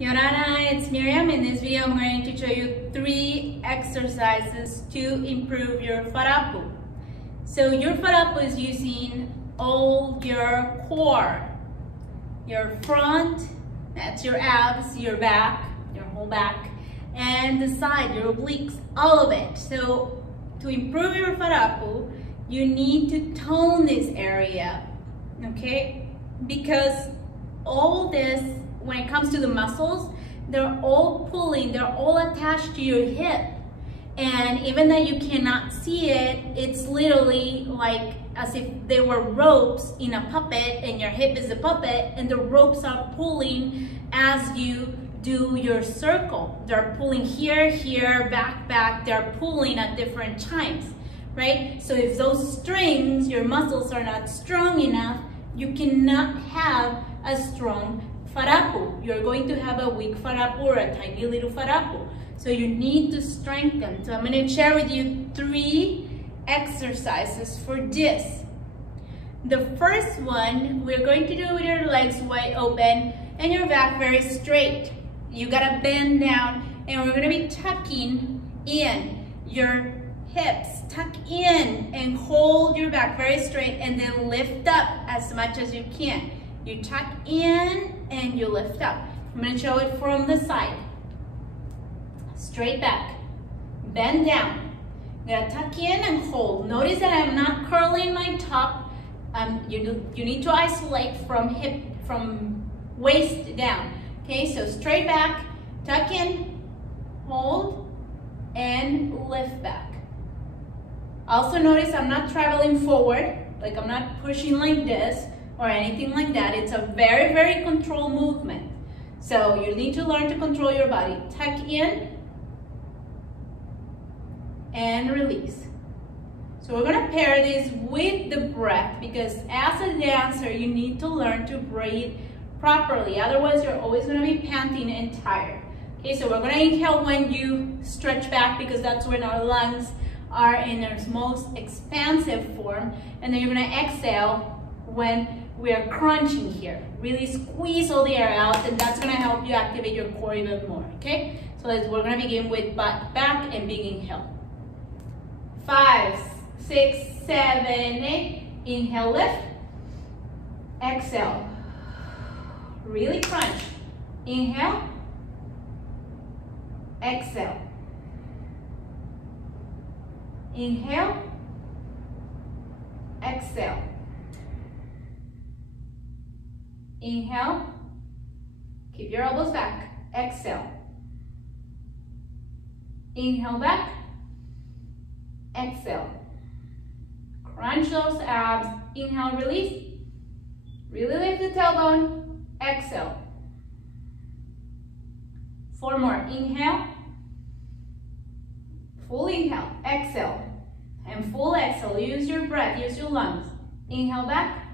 Yorana, it's Myriam. In this video, I'm going to show you 3 exercises to improve your ARAPU. So your ARAPU is using all your core, your front, that's your abs, your back, your whole back, and the side, your obliques, all of it. So to improve your ARAPU, you need to tone this area, okay? Because all this, when it comes to the muscles, they're all pulling, they're all attached to your hip. And even though you cannot see it, it's literally like as if there were ropes in a puppet and your hip is a puppet and the ropes are pulling as you do your circle. They're pulling here, here, back, back. They're pulling at different times, right? So if those strings, your muscles are not strong enough, you cannot have a strong ARAPU. You're going to have a weak ARAPU or a tiny little ARAPU. So you need to strengthen. So I'm going to share with you 3 exercises for this. The first one, we're going to do with your legs wide open and your back very straight. You gotta bend down and we're gonna be tucking in your hips. Tuck in and hold your back very straight and then lift up as much as you can. You tuck in and you lift up. I'm going to show it from the side. Straight back. Bend down. I'm going to tuck in and hold. Notice that I'm not curling my top. You need to isolate from waist down. Okay, so straight back, tuck in, hold, and lift back. Also notice I'm not traveling forward, like I'm not pushing like this or anything like that. It's a very, very controlled movement. So you need to learn to control your body. Tuck in and release. So we're gonna pair this with the breath because as a dancer, you need to learn to breathe properly. Otherwise, you're always gonna be panting and tired. Okay, so we're gonna inhale when you stretch back because that's when our lungs are in their most expansive form. And then you're gonna exhale when we are crunching here. Really squeeze all the air out and that's gonna help you activate your core even more, okay? So we're gonna begin with butt back and big inhale. 5, 6, 7, 8. Inhale, lift. Exhale. Really crunch. Inhale. Exhale. Inhale. Exhale. Inhale. Keep your elbows back. Exhale. Inhale back. Exhale. Crunch those abs. Inhale, release. Really lift the tailbone. Exhale. 4 more. Inhale. Full inhale. Exhale. And full exhale. Use your breath. Use your lungs. Inhale back.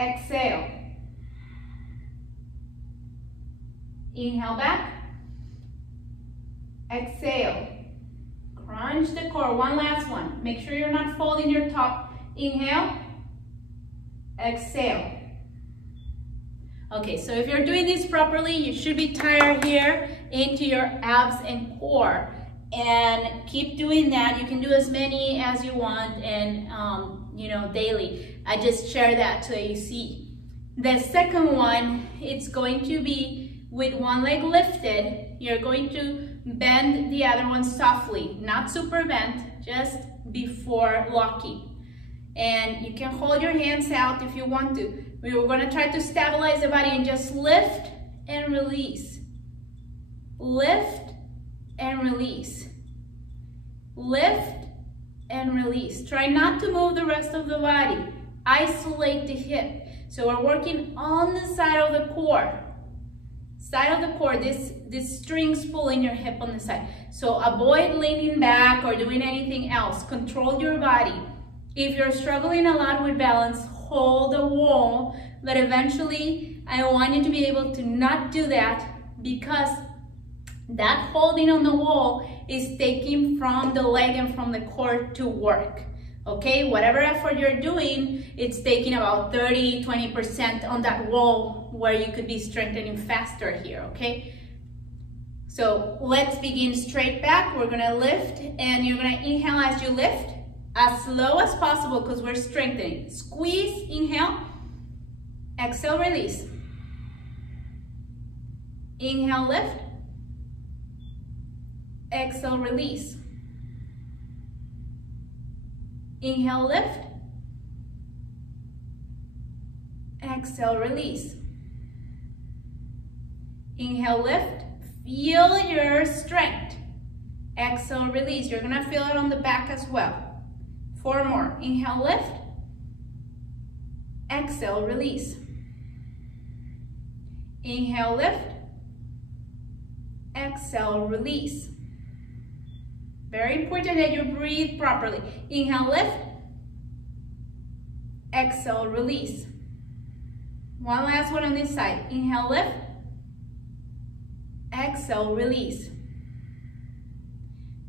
Exhale. Inhale back. Exhale. Crunch the core. One last one. Make sure you're not folding your top. Inhale. Exhale. Okay, so if you're doing this properly, you should be tired here into your abs and core. And keep doing that. You can do as many as you want and, daily. I just share that so you see. The second one, it's going to be with one leg lifted. You're going to bend the other one softly, not super bent, just before locking. And you can hold your hands out if you want to. We're going to try to stabilize the body and just lift and release. Lift and release. Lift and release. Try not to move the rest of the body. Isolate the hip. So we're working on the side of the core. Side of the core, this strings pulling your hip on the side. So avoid leaning back or doing anything else. Control your body. If you're struggling a lot with balance, hold the wall, but eventually I want you to be able to not do that because that holding on the wall is taking from the leg and from the core to work. Okay, whatever effort you're doing, it's taking about 30-20% on that wall where you could be strengthening faster here, okay? So let's begin straight back. We're gonna lift, and you're gonna inhale as you lift, as slow as possible because we're strengthening. Squeeze, inhale, exhale, release. Inhale, lift, exhale, release. Inhale, lift, exhale, release. Inhale, lift, feel your strength. Exhale, release. You're gonna feel it on the back as well. 4 more. Inhale, lift, exhale, release. Inhale, lift, exhale, release. Very important that you breathe properly. Inhale, lift, exhale, release. One last one on this side. Inhale, lift, exhale, release.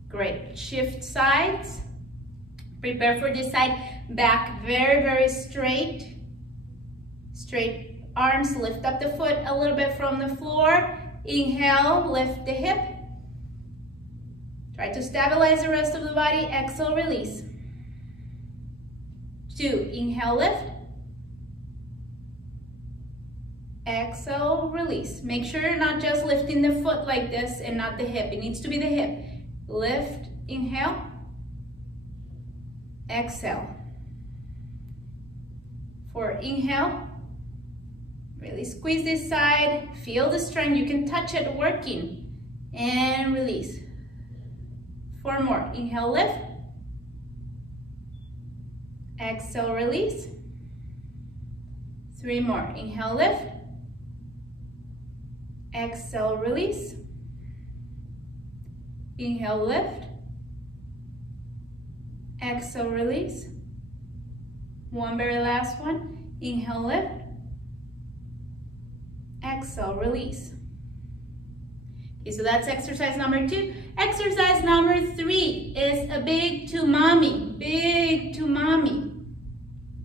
Great. Shift sides. Prepare for this side. Back very, very straight. Straight arms. Lift up the foot a little bit from the floor. Inhale, lift the hip. Try to stabilize the rest of the body. Exhale, release. 2, inhale, lift. Exhale, release. Make sure you're not just lifting the foot like this and not the hip. It needs to be the hip. Lift, inhale, exhale. 4, inhale. Really squeeze this side. Feel the strength. You can touch it working. And release. 4 more. Inhale, lift. Exhale, release. 3 more. Inhale, lift. Exhale, release. Inhale, lift. Exhale, release. One very last one. Inhale, lift. Exhale, release. Okay, so that's exercise number 2. Exercise number 3 is a big to mommy,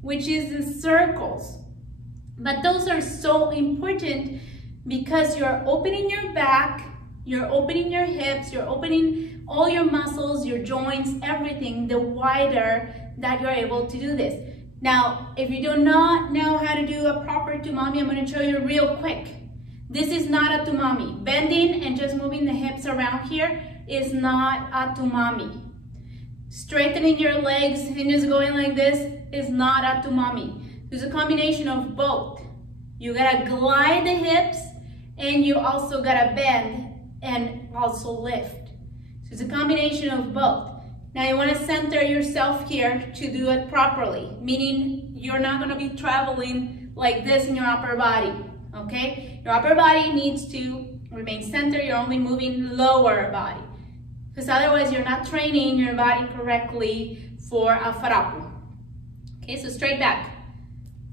which is the circles. But those are so important because you're opening your back, you're opening your hips, you're opening all your muscles, your joints, everything, the wider that you're able to do this. Now, if you do not know how to do a proper tumami, I'm going to show you real quick. This is not a tumami. Bending and just moving the hips around here is not a tumami. Straightening your legs and just going like this is not a tumami. There's a combination of both. You gotta glide the hips and you also gotta bend and also lift. So it's a combination of both. Now you wanna center yourself here to do it properly, meaning you're not gonna be traveling like this in your upper body, okay? Your upper body needs to remain centered. You're only moving lower body, because otherwise you're not training your body correctly for a ARAPU. Okay, so straight back.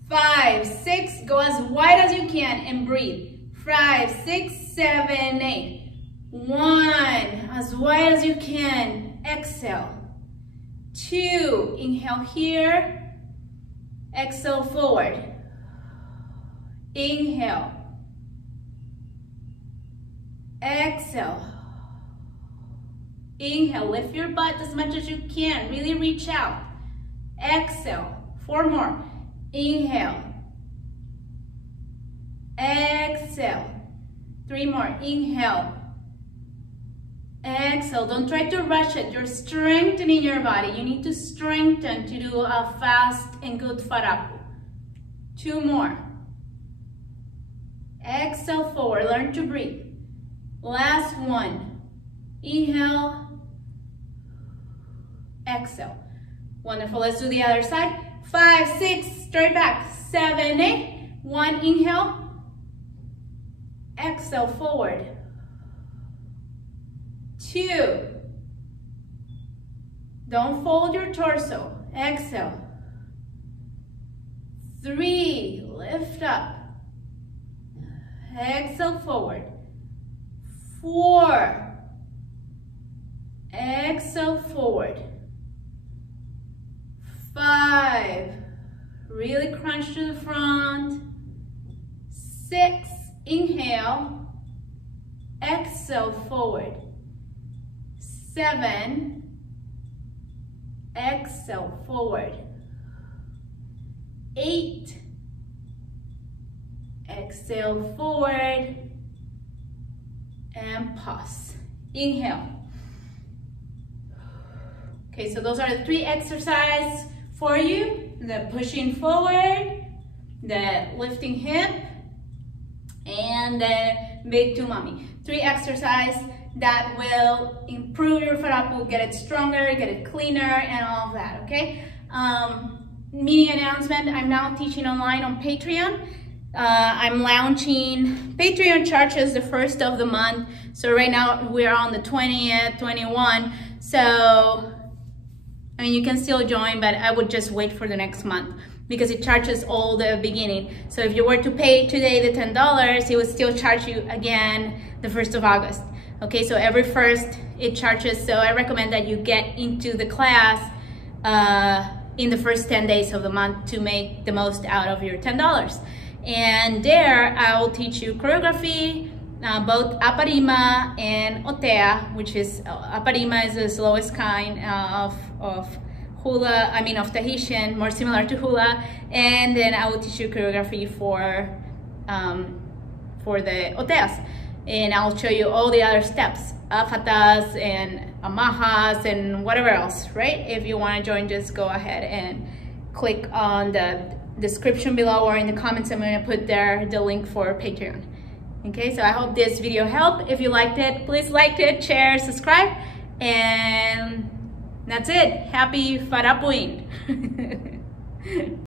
5, 6, go as wide as you can and breathe. 5, 6, 7, 8. 1, as wide as you can, exhale. 2, inhale here, exhale forward. Inhale. Exhale. Inhale, lift your butt as much as you can. Really reach out. Exhale. 4 more. Inhale. Exhale. 3 more. Inhale. Exhale. Don't try to rush it. You're strengthening your body. You need to strengthen to do a fast and good ARAPU. 2 more. Exhale forward. Learn to breathe. Last one. Inhale. Exhale. Wonderful. Let's do the other side. 5, 6, straight back. 7, 8. 1, inhale. Exhale forward. 2. Don't fold your torso. Exhale. 3, lift up. Exhale forward. 4. Exhale forward. 5, really crunch to the front. 6, inhale, exhale forward. 7, exhale forward. 8, exhale forward, and pause. Inhale. Okay, so those are the 3 exercises for you. The pushing forward, the lifting hip, and the big to mommy. 3 exercises that will improve your wharapu, get it stronger, get it cleaner, and all of that, okay? Mini announcement, I'm now teaching online on Patreon. I'm launching Patreon charges the 1st of the month. So right now we're on the 20th, 21. So, I mean, you can still join, but I would just wait for the next month because it charges all the beginning. So if you were to pay today the $10, it would still charge you again the 1st of August. Okay, so every 1st it charges. So I recommend that you get into the class in the first 10 days of the month to make the most out of your $10. And there I will teach you choreography, both aparima and otea, which is, aparima is the slowest kind of hula, I mean of Tahitian, more similar to hula. And then I will teach you choreography for the oteas. And I'll show you all the other steps, afatas and amahas and whatever else, right? If you want to join, just go ahead and click on the description below, or in the comments I'm going to put there the link for Patreon. Okay, so I hope this video helped. If you liked it, please like it, share, subscribe, and that's it. Happy wharapuing.